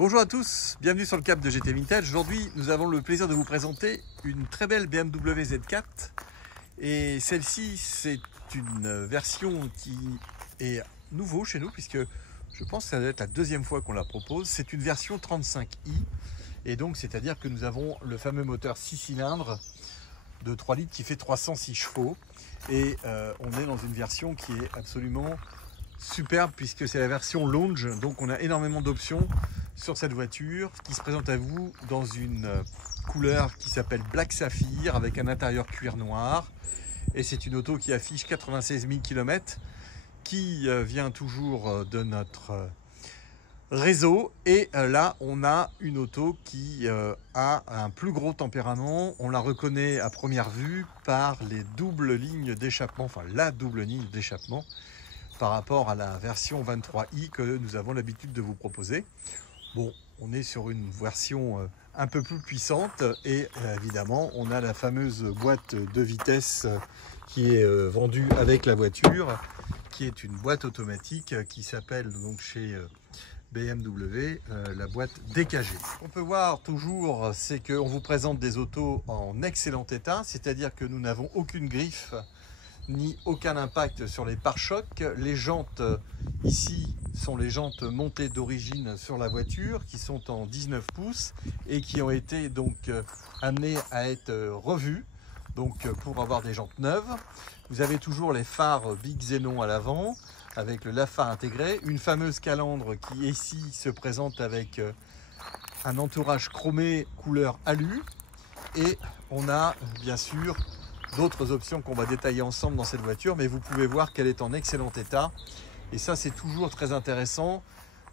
Bonjour à tous, bienvenue sur le Cap de GT Vintage. Aujourd'hui, nous avons le plaisir de vous présenter une très belle BMW Z4. Et celle-ci, c'est une version qui est nouveau chez nous, puisque je pense que ça doit être la deuxième fois qu'on la propose. C'est une version 35i. Et donc, c'est-à-dire que nous avons le fameux moteur 6 cylindres de 3 litres qui fait 306 chevaux. Et on est dans une version qui est absolument superbe, puisque c'est la version Lounge. Donc, on a énormément d'options sur cette voiture qui se présente à vous dans une couleur qui s'appelle Black Saphir avec un intérieur cuir noir. Et c'est une auto qui affiche 96 000 km, qui vient toujours de notre réseau. Et là, on a une auto qui a un plus gros tempérament. On la reconnaît à première vue par les doubles lignes d'échappement, enfin la double ligne d'échappement par rapport à la version 23i que nous avons l'habitude de vous proposer. Bon, on est sur une version un peu plus puissante et évidemment, on a la fameuse boîte de vitesse qui est vendue avec la voiture, qui est une boîte automatique qui s'appelle donc chez BMW la boîte DKG. Ce qu'on peut voir toujours, c'est qu'on vous présente des autos en excellent état, c'est-à-dire que nous n'avons aucune griffe ni aucun impact sur les pare-chocs. Les jantes ici sont les jantes montées d'origine sur la voiture qui sont en 19 pouces et qui ont été donc amenées à être revues donc pour avoir des jantes neuves. Vous avez toujours les phares Big Xenon à l'avant avec le lave-phare intégré, une fameuse calandre qui ici se présente avec un entourage chromé couleur alu, et on a bien sûr d'autres options qu'on va détailler ensemble dans cette voiture, mais vous pouvez voir qu'elle est en excellent état. Et ça, c'est toujours très intéressant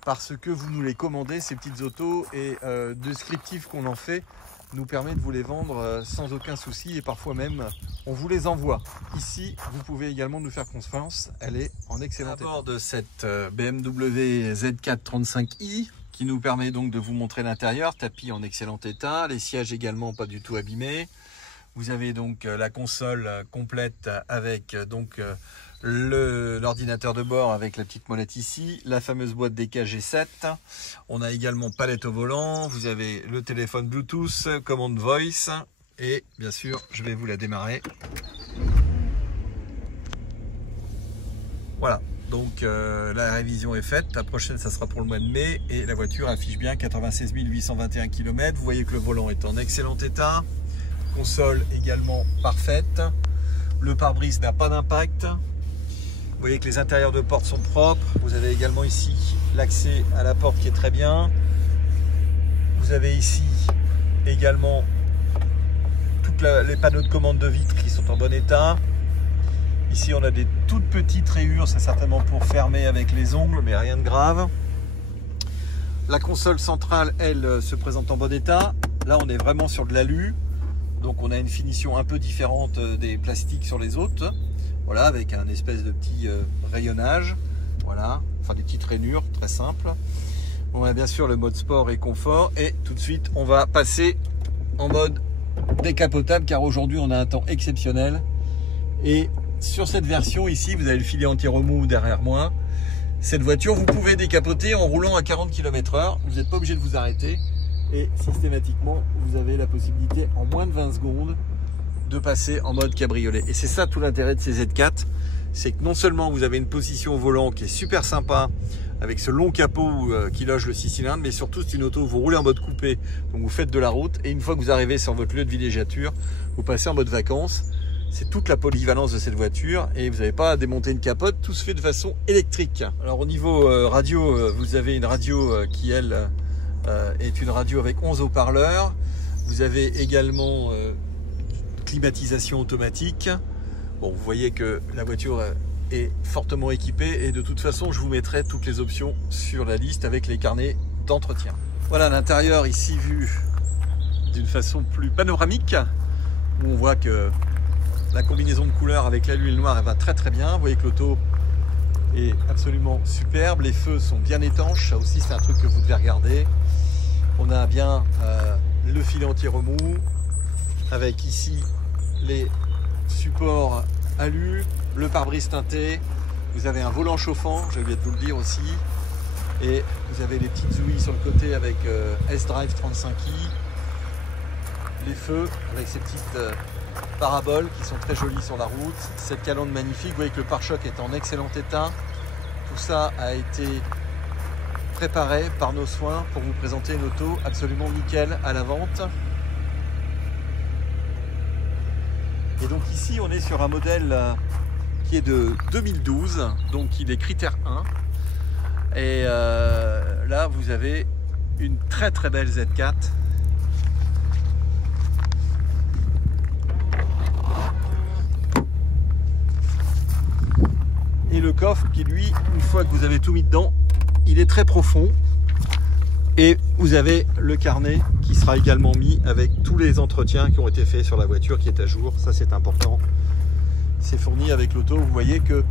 parce que vous nous les commandez, ces petites autos, et le descriptif qu'on en fait nous permet de vous les vendre sans aucun souci, et parfois même on vous les envoie. Ici, vous pouvez également nous faire confiance, elle est en excellent état. À bord de cette BMW Z4 35i qui nous permet donc de vous montrer l'intérieur, tapis en excellent état, les sièges également pas du tout abîmés. Vous avez donc la console complète avec donc l'ordinateur de bord avec la petite molette ici, la fameuse boîte DKG 7. On a également palette au volant, vous avez le téléphone Bluetooth, commande voice, et bien sûr je vais vous la démarrer. Voilà, donc la révision est faite, la prochaine ça sera pour le mois de mai, et la voiture affiche bien 96 821 km. Vous voyez que le volant est en excellent état. Console également parfaite, le pare-brise n'a pas d'impact. Vous voyez que les intérieurs de porte sont propres. Vous avez également ici l'accès à la porte qui est très bien. Vous avez ici également toutes les panneaux de commande de vitres qui sont en bon état. Ici on a des toutes petites rayures, c'est certainement pour fermer avec les ongles, mais rien de grave. La console centrale, elle, se présente en bon état. Là on est vraiment sur de l'alu. Donc on a une finition un peu différente des plastiques sur les autres. Voilà, avec un espèce de petit rayonnage. Voilà, enfin des petites rainures, très simples. On a bien sûr le mode sport et confort. Et tout de suite, on va passer en mode décapotable, car aujourd'hui on a un temps exceptionnel. Et sur cette version ici, vous avez le filet anti-remous derrière moi. Cette voiture, vous pouvez décapoter en roulant à 40 km/h. Vous n'êtes pas obligé de vous arrêter. Et systématiquement, vous avez la possibilité en moins de 20 secondes de passer en mode cabriolet. Et c'est ça tout l'intérêt de ces Z4, c'est que non seulement vous avez une position au volant qui est super sympa, avec ce long capot qui loge le 6 cylindres, mais surtout c'est une auto où vous roulez en mode coupé, donc vous faites de la route, et une fois que vous arrivez sur votre lieu de villégiature, vous passez en mode vacances. C'est toute la polyvalence de cette voiture, et vous n'avez pas à démonter une capote, tout se fait de façon électrique. Alors au niveau radio, vous avez une radio qui elle est une radio avec 11 haut-parleurs. Vous avez également climatisation automatique. Bon, vous voyez que la voiture est fortement équipée, et de toute façon je vous mettrai toutes les options sur la liste avec les carnets d'entretien. Voilà l'intérieur ici vu d'une façon plus panoramique, où on voit que la combinaison de couleurs avec l'alu et le noir, elle va très très bien. Vous voyez que l'auto est absolument superbe, les feux sont bien étanches, ça aussi c'est un truc que vous devez regarder. On a bien le filet anti-remous avec ici les supports alu, le pare-brise teinté. Vous avez un volant chauffant, j'ai oublié de vous le dire aussi. Et vous avez les petites ouïes sur le côté avec S-Drive 35i, les feux avec ces petites paraboles qui sont très jolies sur la route, cette calandre magnifique. Vous voyez que le pare-choc est en excellent état. Tout ça a été préparé par nos soins pour vous présenter une auto absolument nickel à la vente. Et donc ici on est sur un modèle qui est de 2012, donc il est critère 1. Et là vous avez une très belle Z4. Et le coffre qui lui, une fois que vous avez tout mis dedans, il est très profond. Et vous avez le carnet qui sera également mis avec tous les entretiens qui ont été faits sur la voiture qui est à jour. Ça c'est important. C'est fourni avec l'auto. Vous voyez que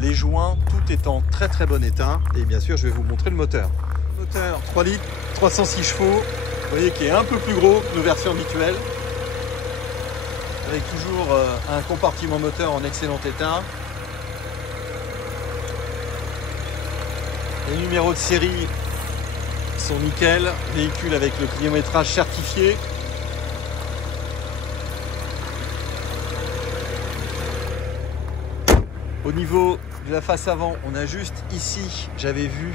les joints, tout est en très bon état. Et bien sûr, je vais vous montrer le moteur. Moteur 3 litres, 306 chevaux. Vous voyez qu'il est un peu plus gros que nos versions habituelles. Avec toujours un compartiment moteur en excellent état. Les numéros de série sont nickel. Véhicule avec le kilométrage certifié. Au niveau de la face avant, on a juste ici, j'avais vu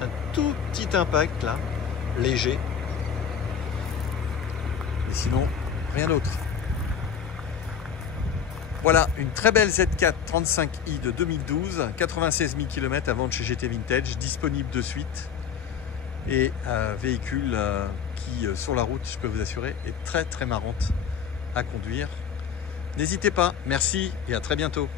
un tout petit impact là, léger. Et sinon, rien d'autre. Voilà, une très belle Z4 35i de 2012, 96 000 km à vendre chez GT Vintage, disponible de suite. Et un véhicule qui, sur la route, je peux vous assurer, est très marrante à conduire. N'hésitez pas, merci et à très bientôt.